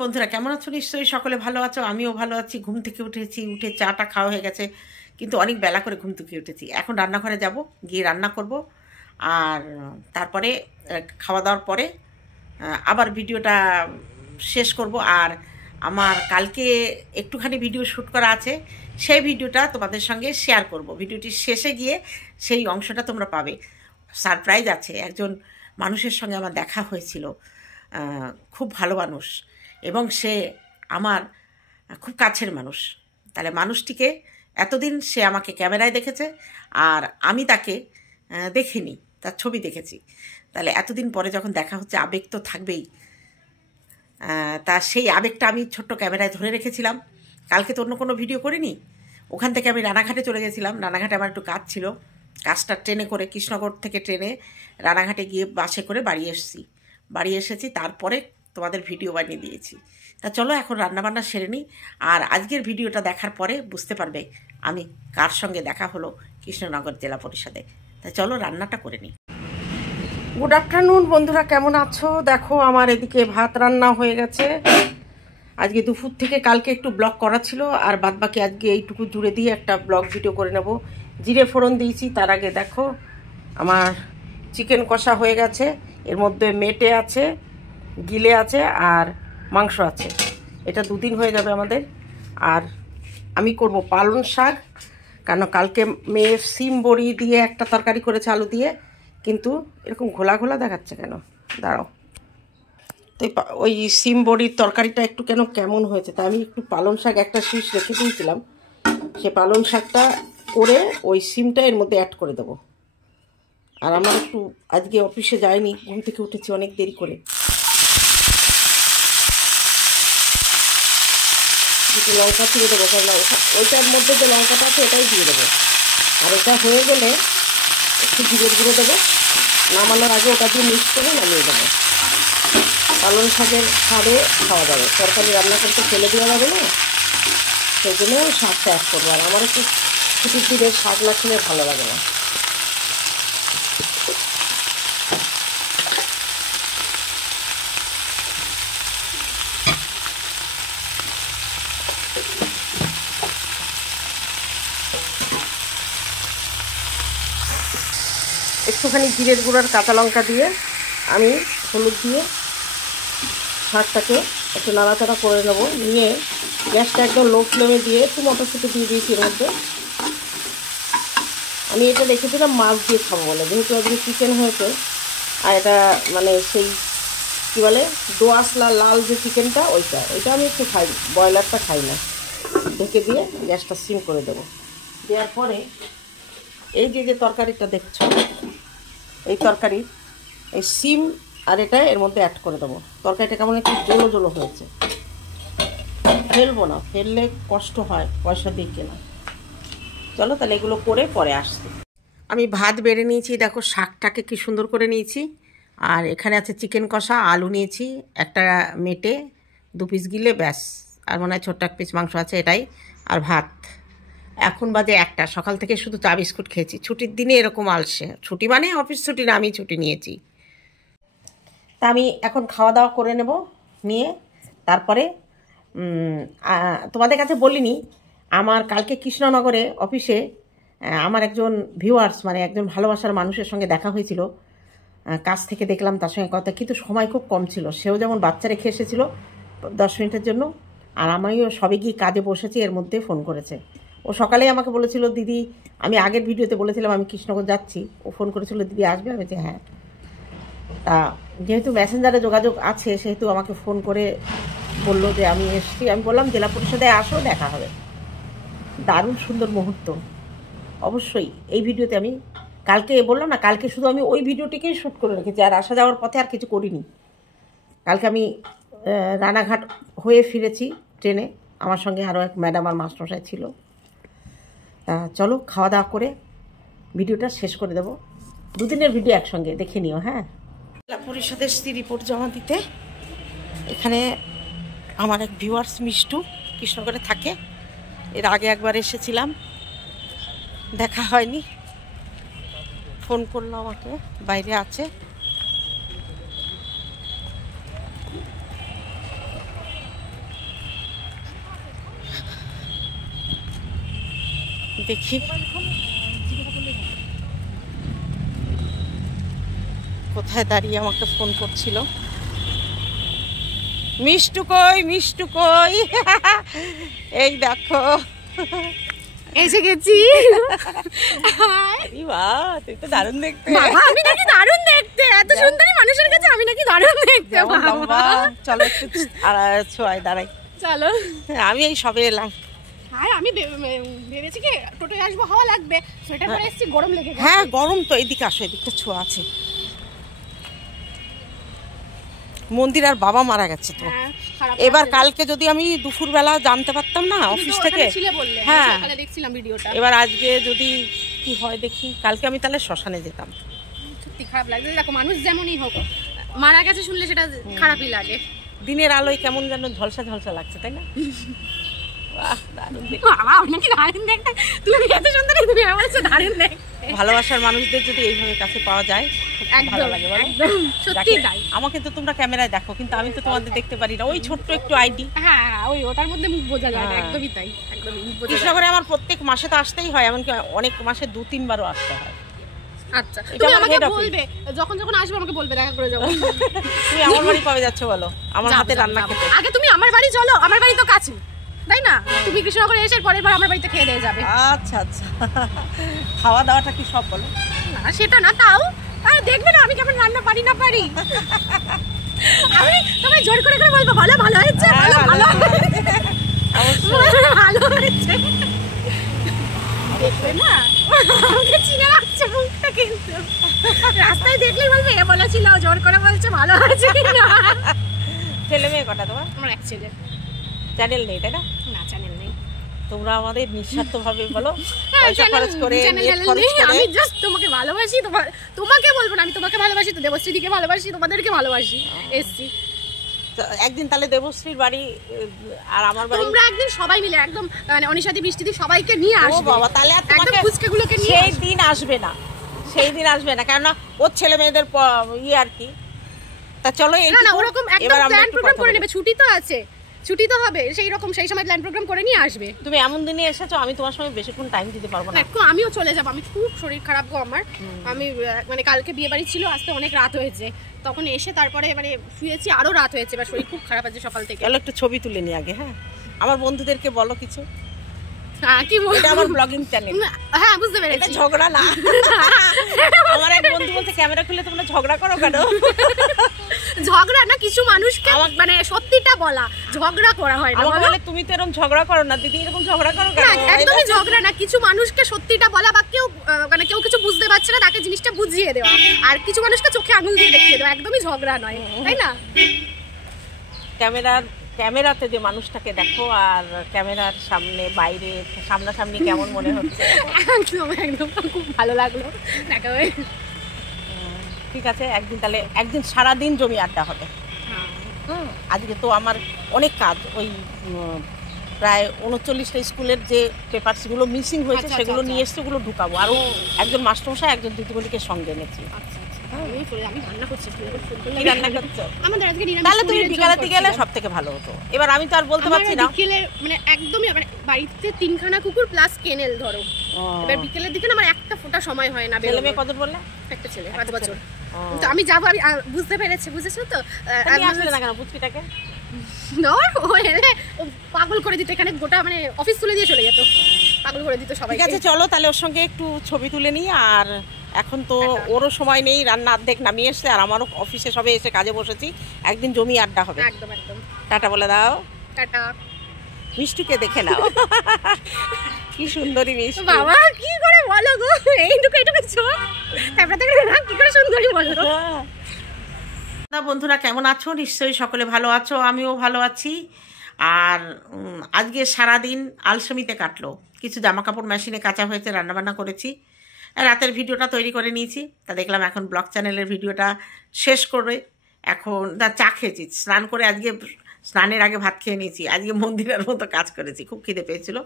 বন্ধুরা, কেমন আছো? নিশ্চয়ই সকলে ভালো আছো। আমিও ভালো আছি। ঘুম থেকে উঠেছি, উঠে চাটা খাওয়া হয়ে গেছে, কিন্তু অনেক বেলা করে ঘুম থেকে উঠেছি। এখন রান্নাঘরে যাব, গিয়ে রান্না করব। আর তারপরে খাওয়া দাওয়ার পরে আবার ভিডিওটা শেষ করব। আর আমার কালকে একটুখানি ভিডিও শ্যুট করা আছে, সেই ভিডিওটা তোমাদের সঙ্গে শেয়ার করব। ভিডিওটির শেষে গিয়ে সেই অংশটা তোমরা পাবে। সারপ্রাইজ আছে। একজন মানুষের সঙ্গে আমার দেখা হয়েছিল, খুব ভালো মানুষ, এবং সে আমার খুব কাছের মানুষ। তাহলে মানুষটিকে এতদিন সে আমাকে ক্যামেরায় দেখেছে, আর আমি তাকে দেখিনি, তার ছবি দেখেছি। তাহলে এতদিন পরে যখন দেখা হচ্ছে, আবেগ তো থাকবেই। তা সেই আবেগটা আমি ছোট্ট ক্যামেরায় ধরে রেখেছিলাম। কালকে তো অন্য কোনো ভিডিও করিনি। ওখান থেকে আমি রানাঘাটে চলে গেছিলাম। রানাঘাটে আমার একটু কাজ ছিল। কাজটা ট্রেনে করে, কৃষ্ণনগর থেকে ট্রেনে রানাঘাটে গিয়ে বাসে করে বাড়ি এসেছি। তারপরে তোমাদের ভিডিও বানিয়ে দিয়েছি। তা চলো এখন রান্নাবান্না সেরে নিই। আর আজকের ভিডিওটা দেখার পরে বুঝতে পারবে আমি কার সঙ্গে দেখা হলো কৃষ্ণনগর জেলা পরিষদে। তা চলো রান্নাটা করে নিই। গুড আফটারনুন বন্ধুরা, কেমন আছো? দেখো আমার এদিকে ভাত রান্না হয়ে গেছে। আজকে দুপুর থেকে কালকে একটু ব্লগ করা ছিল, আর বাদবাকি আজকে এইটুকু জুড়ে দিয়ে একটা ব্লগ ভিডিও করে নেব। জিরে ফোড়ন দিয়েছি। তার আগে দেখো আমার চিকেন কষা হয়ে গেছে। এর মধ্যে মেটে আছে, গিলে আছে, আর মাংস আছে। এটা দুদিন হয়ে যাবে আমাদের। আর আমি করব পালং শাক, কারণ কালকে মেয়ে সিম বড়ি দিয়ে একটা তরকারি করেছে আলু দিয়ে, কিন্তু এরকম ঘোলা ঘোলা দেখাচ্ছে কেন? দাঁড়াও। তো ওই সিম বড়ির তরকারিটা একটু কেমন হয়েছে, তা আমি একটু পালং শাক একটা শীষ রেখে দিয়েছিলাম। সে পালং শাকটা করে ওই সিমটা এর মধ্যে অ্যাড করে দেবো। আর আমার একটু আজকে অফিসে যাইনি, ঘুম থেকে উঠেছি অনেক দেরি করে। একটু লঙ্কা ছিঁড়ে দেবো, কারণ ওইটার মধ্যে যে লঙ্কাটা আছে এটাই দিয়ে দেবো। আর এটা হয়ে গেলে একটু জিরের গুঁড়ো দেবো। নামানোর আগে ওটা দিয়ে মিক্স করে নামিয়ে দেবো। পালং শাকের স্বাদে খাওয়া যাবে। তরকারি রান্না করতে ফেলে দেওয়া যাবে না, সেই জন্য শাকটা অ্যাড করবো। আর আমার একটু ছুটির দিনের শাক না খেলে ভালো লাগে না। একটুখানি জিরের গুঁড়ার কাঁচা লঙ্কা দিয়ে আমি হলুদ দিয়ে শাকটাকে একটু নাড়াচাড়া করে নেবো। নিয়ে গ্যাসটা একদম লো ফ্লেমে দিয়ে একটু মটরশুঁটি দিয়ে দিয়েছি এর মধ্যে। আমি এটা দেখেছিলাম মাছ দিয়ে খাবো বলে, যেহেতু আজকে চিকেন হয়েছে। আর এটা মানে সেই কী বলে দোআঁশলা লাল যে চিকেনটা, ওইটা আমি একটু খাই, ব্রয়লারটা খাই না। ঢেকে দিয়ে গ্যাসটা সিম করে দেবো। দেওয়ার পরে এই যে তরকারিটা দেখছো, এই তরকারি এই সিম আর এটা এর মধ্যে অ্যাড করে দেবো। তরকারিটা কেমন একটু জলো জলো হয়েছে। ফেলবো না, ফেললে কষ্ট হয়, পয়সা দিয়ে কেনা। চলো তাহলে এগুলো করে পরে আসছি। আমি ভাত বেড়ে নিয়েছি, দেখো শাকটাকে কি সুন্দর করে নিয়েছি। আর এখানে আছে চিকেন কষা, আলু নিয়েছি, একটা মেটে 2 পিস গিলে, ব্যাস। আর মনে হয় ছোট্ট 1 পিস মাংস আছে, এটাই। আর ভাত। এখন বাজে 1টা। সকাল থেকে শুধু চা বিস্কুট খেয়েছি। ছুটির দিনে এরকম আলসে। ছুটি মানে অফিস ছুটি না, আমি ছুটি নিয়েছি। তা আমি এখন খাওয়া দাওয়া করে নেব। নিয়ে তারপরে তোমাদের কাছে বলিনি, আমার কালকে কৃষ্ণনগরে অফিসে আমার একজন ভিউয়ার্স, মানে একজন ভালোবাসার মানুষের সঙ্গে দেখা হয়েছিল। কাছ থেকে দেখলাম তার সঙ্গে কথা, কিন্তু সময় খুব কম ছিল। সেও যেমন বাচ্চা রেখে এসেছিল 10 মিনিটের জন্য, আর আমিও সবে গিয়ে কাজে বসেছি, এর মধ্যে ফোন করেছে। ও সকালেই আমাকে বলেছিল, দিদি, আমি আগের ভিডিওতে বলেছিলাম আমি কৃষ্ণনগর যাচ্ছি। ও ফোন করেছিল, দিদি আসবে? আমি বলছি হ্যাঁ। তা যেহেতু মেসেঞ্জারে যোগাযোগ আছে, সেহেতু আমাকে ফোন করে বললো যে আমি এসছি। আমি বললাম জেলা পরিষদে আসো, দেখা হবে। দারুণ সুন্দর মুহূর্ত। অবশ্যই এই ভিডিওতে আমি কালকে বললাম না, কালকে শুধু আমি ওই ভিডিওটিকেই শ্যুট করে রেখেছি, আর আসা যাওয়ার পথে আর কিছু করিনি। কালকে আমি রানাঘাট হয়ে ফিরেছি ট্রেনে। আমার সঙ্গে আরও এক ম্যাডাম আর মাস্টারমশাই ছিল। চলো খাওয়া দাওয়া করে ভিডিওটা শেষ করে দেবো। 2 দিনের ভিডিও একসঙ্গে দেখে নিও। হ্যাঁ, জেলা পরিষদের রিপোর্ট জমা দিতে এখানে আমার এক ভিউয়ার্স মিষ্টু কৃষ্ণনগরে থাকে। এর আগে একবার এসেছিলাম, দেখা হয়নি। ফোন করলো আমাকে, বাইরে আছে। দেখি কোথায় দাঁড়িয়ে আমাকে ফোন করছিল। মিষ্টু কই, মিষ্টু কই? এই দেখো এসে গেছি। তুই তো দারুণ দেখতে। আমি নাকি দারুণ দেখতে? এত সুন্দরী মানুষের কাছে আমি নাকি দারুণ দেখতে? চলো একটু ছোঁয়ায় দাঁড়াই, চলো। আমি এই সবে এলাম। আর আমি ভেবেছি কি টোটোয় আসবো, হাওয়া লাগবে, সোয়েটার পরে এসেছি, গরম লেগে গেছে। হ্যাঁ গরম তো। এদিকে আসো, এদিকটা ছোঁয়া আছে। মন্দির আর বাবা মারা গেছে তো। এবার কালকে যদি আমি দুপুরবেলা জানতে পারতাম না অফিস থেকে, হ্যাঁ দেখছিলাম ভিডিওটা। এবার আজকে যদি কি হয় দেখি, কালকে আমি তাহলে শ্মশানে যেতাম। সত্যি খারাপ লাগছে। দেখো মানুষ যেমনই হোক, মারা গেছে শুনলে সেটা খারাপই লাগে। দিনের আলোয় কেমন যেন ঝলসা ঝলসা লাগছে, তাই না? ভালোবাসার মানুষদের যদি এইভাবে কাছে পাওয়া যায় ভালো লাগে বলো। আমাকে তো তোমরা ক্যামেরায় দেখো, কিন্তু আমি তো তোমাদের দেখতে পারি না, ওই ছোট্ট একটু আইডি। হ্যাঁ ওই ওটার মধ্যে মুখ বোঝা যায় না। একদমই তাই, একদমই। কৃষ্ণনগরে আমার প্রত্যেক মাসে তো আসতেই হয়, এমনকি অনেক মাসে 2-3 বারও আসতে হয়। আচ্ছা তুমি আমাকে বলবে, যখন যখন আসবে আমাকে বলবে, দেখা করে যাবো। তুমি আমার বাড়ি কবে যাচ্ছ বলো, আমার হাতে রান্না খেতে? আগে তুমি আমার বাড়ি চলো, আমার বাড়ি তো কাছে, তাই না? তুমি কৃষ্ণনগরে এসে পরের বার আমার বাড়িতে খেয়ে দিয়ে যাবে। আচ্ছা আচ্ছা, খাওয়া দাওয়াটা কি সব বলো? না সেটা না, তাও আরে দেখবে না আমি কেমন রান্না পারি না পারি। আমি তোমায় জোর করে করে বলবো ভালো ভালো হয়েছে, ভালো ভালো ভালো হয়েছে। দেখবে না আমাকে চিনে রাখছে মুখটা, কিন্তু রাস্তায় দেখলেই বলবে এ বলেছিল, জোর করে বলছে ভালো হয়েছে কিনা। ছেলে মেয়ে কটা তোমার? আমার এক ছেলে। চ্যানেল নেই তাই না? না চ্যানেল নেই। তোমরা আমাদের নিঃস্বার্থভাবে বলো, পয়সা খরচ করে, আমি জাস্ট তোমাকে ভালোবাসি, তোমাকে বলবো না, আমি তোমাকে ভালোবাসি, তো দেবশ্রীদিকে ভালোবাসি, তোমাদেরকে ভালোবাসি। এসছি একদিন তাহলে দেবশ্রীর বাড়ি আর আমার বাড়ি, তোমরা একদিন সবাই মিলে একদম মানে অনিশাদি বৃষ্টিদি সবাইকে নিয়ে আসবে। ও বাবা, তাহলে একদম ফুচকাগুলোকে নিয়ে সেই দিন আসবে না, সেই দিন আসবে না, কারণ ওর ছেলে মেয়েদের আর কি। তা চলো না ওরকম একদম প্ল্যান প্রোগ্রাম করে নেবে, ছুটি তো আছে, ছুটি তো হবে, সেই রকম সেই সময় প্ল্যান প্রোগ্রাম করে নিয়ে আসবে। তুমি এমন দিনে এসেছো, আমি তোমার সঙ্গে বেশিক্ষণ টাইম দিতে পারবো না। দেখো আমিও চলে যাব, আমি খুব শরীর খারাপ গো আমার। আমি মানে কালকে বিয়ে বাড়ি ছিল, আসতে অনেক রাত হয়েছে, তখন এসে তারপরে মানে শুয়েছি, আরো রাত হয়েছে, এবার শরীর খুব খারাপ আছে সকাল থেকে। চলো একটু ছবি তুলে নি আগে। হ্যাঁ আমার বন্ধুদেরকে বলো কিছু। হ্যাঁ কি বলবো, এটা আমার ব্লগিং চ্যানেল। হ্যাঁ বুঝতে পেরেছি, এটা ঝগড়া না। আমার এক বন্ধু বলতে ক্যামেরা খুলে তোমরা ঝগড়া করো কেন? ঝগড়া না, কিছু মানুষকে মানে সত্যিটা বলা, ঝগড়া করা হয় না। বলে তুমি তো এরকম ঝগড়া করো না দিদি, এরকম ঝগড়া করো কেন? একদমই ঝগড়া না, কিছু মানুষকে সত্যিটা বলা, বা কেউ মানে কেউ কিছু বুঝতে পারছে না তাকে জিনিসটা বুঝিয়ে দেওয়া, আর কিছু মানুষকে চোখে আঙুল দিয়ে দেখিয়ে দেওয়া, একদমই ঝগড়া নয়, তাই না? ক্যামেরাতে যে মানুষটাকে দেখো আর ক্যামেরার সামনে বাইরে সামনাসামনি কেমন মনে হচ্ছে? একদম একদম খুব ভালো লাগলো দেখা হয়ে। ঠিক আছে, একদিন তাহলে একদিন সারাদিন জমি আড্ডা হবে। আজকে তো আমার অনেক কাজ, ওই প্রায় 39টা স্কুলের যে পেপারসগুলো মিসিং হয়েছে সেগুলো নিয়ে এসে ওগুলো ঢুকাবো, আরও একজন মাস্টারমশাই একজন দিদিমণিকে সঙ্গে এনেছি। তাহলে তুমি বিকালের গেলে সব থেকে ভালো হতো। এবার আমি তো আর বলতে পারছি না, বিকেলে মানে একদমই মানে বাড়িতে 3খানা কুকুর প্লাস কেনেল ধরো, এবার বিকেলের দিকে না আমার একটা ফোঁটা সময় হয় না। ছেলে মেয়ে কত বললে? একটা ছেলে, 5 বছর। তো আমি যাবো, আমি বুঝতে পেরেছি, বুঝেছো তো? আসলে না কেন পুচকিটাকে পাগল করে দিত, এখানে গোটা মানে অফিস তুলে দিয়ে চলে যেত, পাগল করে দিত সবাই। ঠিক আছে চলো তাহলে ওর সঙ্গে একটু ছবি তুলে নিই। আর এখন তো ওরও সময় নেই, রান্না অর্ধেক নামিয়ে এসছে, আর আমারও অফিসে সবে এসে কাজে বসেছি, একদিন জমি আড্ডা হবে। একদম একদম। টাটা বলে দাও। টাটা। মিষ্টুকে দেখে নাও, কি সুন্দরী মিষ্টি। বাবা কি করে বলো গো, এইটুকু চোখ, তারপরে কি করে সুন্দরী বলো। বন্ধুরা কেমন আছো? নিশ্চয়ই সকলে ভালো আছো, আমিও ভালো আছি। আর আজকে সারাদিন আলসেমিতে কাটলো, কিছু জামা কাপড় মেশিনে কাচা হয়েছে, রান্নাবান্না করেছি, রাতের ভিডিওটা তৈরি করে নিয়েছি। তা দেখলাম এখন ব্লগ চ্যানেলের ভিডিওটা শেষ করে এখন চা খেয়েছি, স্নান করে আজকে স্নানের আগে ভাত খেয়ে নিয়েছি। আজকে মন্দিরের মতো কাজ করেছি, খুব খিদে পেয়েছিল,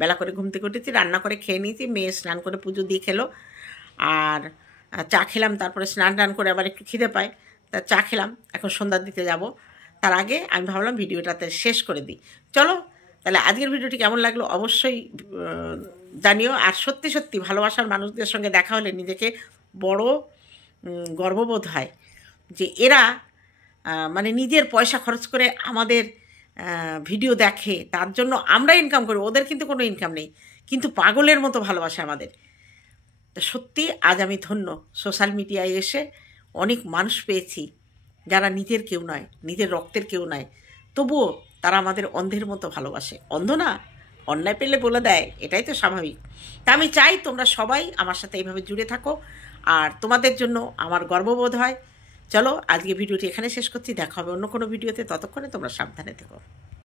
বেলা করে ঘুম থেকে উঠেছি, রান্না করে খেয়ে নিয়েছি, মেয়ে স্নান করে পুজো দিয়ে খেলো, আর চা খেলাম, তারপরে স্নান টান করে আবার একটু খিদে পায়, তা চা খেলাম, এখন সন্ধ্যা দিতে যাব। তার আগে আমি ভাবলাম ভিডিওটাতে শেষ করে দিই। চলো তাহলে আজকের ভিডিওটি কেমন লাগলো অবশ্যই জানিও। আর সত্যি সত্যি ভালোবাসার মানুষদের সঙ্গে দেখা হলে নিজেকে বড় গর্ববোধ হয় যে এরা মানে নিজের পয়সা খরচ করে আমাদের ভিডিও দেখে, তার জন্য আমরা ইনকাম করি, ওদের কিন্তু কোনো ইনকাম নেই, কিন্তু পাগলের মতো ভালোবাসে আমাদের। তা সত্যি আজ আমি ধন্য, সোশ্যাল মিডিয়ায় এসে অনেক মানুষ পেয়েছি যারা নিজের কেউ নয়, নিজের রক্তের কেউ নয়, তবুও তারা আমাদের অন্ধের মতো ভালোবাসে। অন্ধ না, অন্যায় পেলে বলে দেয়, এটাই তো স্বাভাবিক। তা আমি চাই তোমরা সবাই আমার সাথে এইভাবে জুড়ে থাকো, আর তোমাদের জন্য আমার গর্ববোধ হয়। চলো আজকে ভিডিওটি এখানে শেষ করছি, দেখা হবে অন্য কোনো ভিডিওতে, ততক্ষণে তোমরা সাবধানে থেকো।